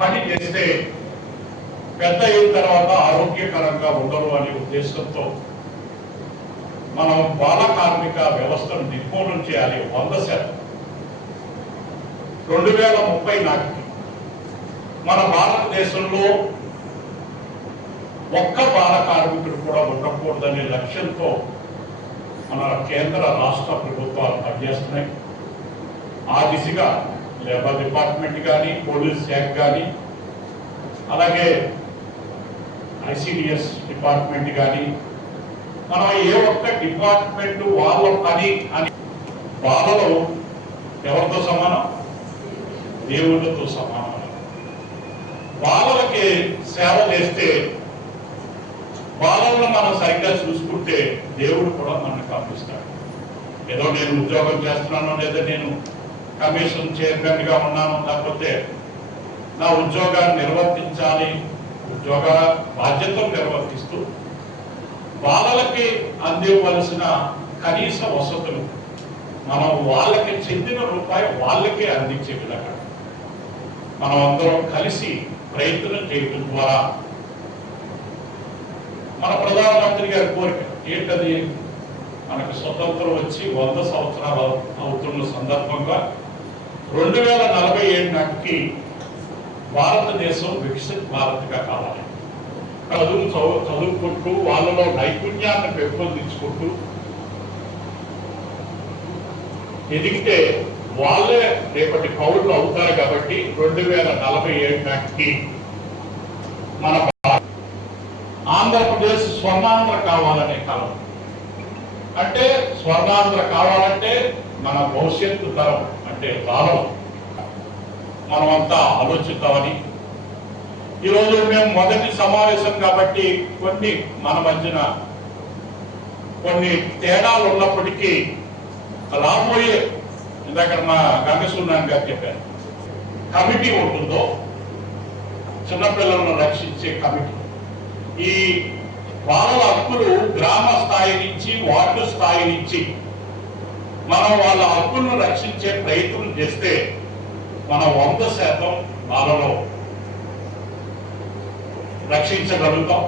పని చేస్తే పెద్ద అయిన తర్వాత ఆరోగ్యకరంగా ఉండరు అనే ఉద్దేశంతో మనం బాల కార్మిక వ్యవస్థను నిర్మూలన చేయాలి 100%. 2030 నాటికి మన భారతదేశంలో ఒక్క బాల కార్మికుడు కూడా ఉండకూడదనే లక్ష్యంతో మన కేంద్ర రాష్ట్ర ప్రభుత్వాలు పనిచేస్తున్నాయి. ఆ దిశగా లేబర్ డిపార్ట్మెంట్ కానీ, పోలీస్ శాఖ కానీ, అలాగే ఐసిడిఎస్ డిపార్ట్మెంట్ కానీ, మనం ఏ ఒక్క డిపార్ట్మెంట్ వాళ్ళ పని అని బాలలు ఎవరితో సమానం? దేవుళ్ళతో సమానం. బాలలకి సేవ చేస్తే, బాలలను మనం సరిగ్గా చూసుకుంటే దేవుడు కూడా మనల్ని పంపిస్తాడు. ఏదో నేను ఉద్యోగం చేస్తున్నాను, లేదా నేను కమిషన్ చైర్మన్ గా ఉన్నాను, లేకపోతే నా ఉద్యోగాన్ని నిర్వర్తించాలి, ఉద్యోగ బాధ్యతలు నిర్వర్తిస్తూ బాలలకి అందివ్వవలసిన కనీస వసతులు మనం వాళ్ళకి చెందిన రూపాయి వాళ్ళకే అందించే విధంగా మనం అందరం కలిసి ప్రయత్నం చేయడం ద్వారా మన ప్రధానమంత్రి గారి కోరిక ఏంటది? మనకు స్వతంత్రం వచ్చి 100 సంవత్సరాలు అవుతున్న సందర్భంగా 2047 నాటికి భారతదేశం వికసిత్ భారత్గా కావాలి. చదువుకుంటూ వాళ్ళలో నైపుణ్యాన్ని పెంపొందించుకుంటూ ఎదిగితే వాళ్ళే రేపటి పౌరులు అవుతారు. కాబట్టి 2047 నాటికి మన ఆంధ్రప్రదేశ్ స్వర్ణాంధ్ర కావాలనే కాలం. అంటే స్వర్ణాంధ్ర కావాలంటే మన భవిష్యత్తు తరం అంటే బాలలు మనమంతా ఆలోచిద్దామని ఈరోజు మేము మొదటి సమావేశం కాబట్టి కొన్ని మన మధ్యన కొన్ని తేడాలు ఉన్నప్పటికీ రాబోయే, ఇందాక మా గంగసూర్నారాయణ గారు చెప్పారు, కమిటీ ఉంటుందో చిన్నపిల్లలను రక్షించే కమిటీ, ఈ బాలల హక్కులు గ్రామ స్థాయి నుంచి వార్డు స్థాయి నుంచి మనం వాళ్ళ హక్కులను రక్షించే ప్రయత్నం చేస్తే మనం 100% బాలలో రక్షించగలుగుతాం.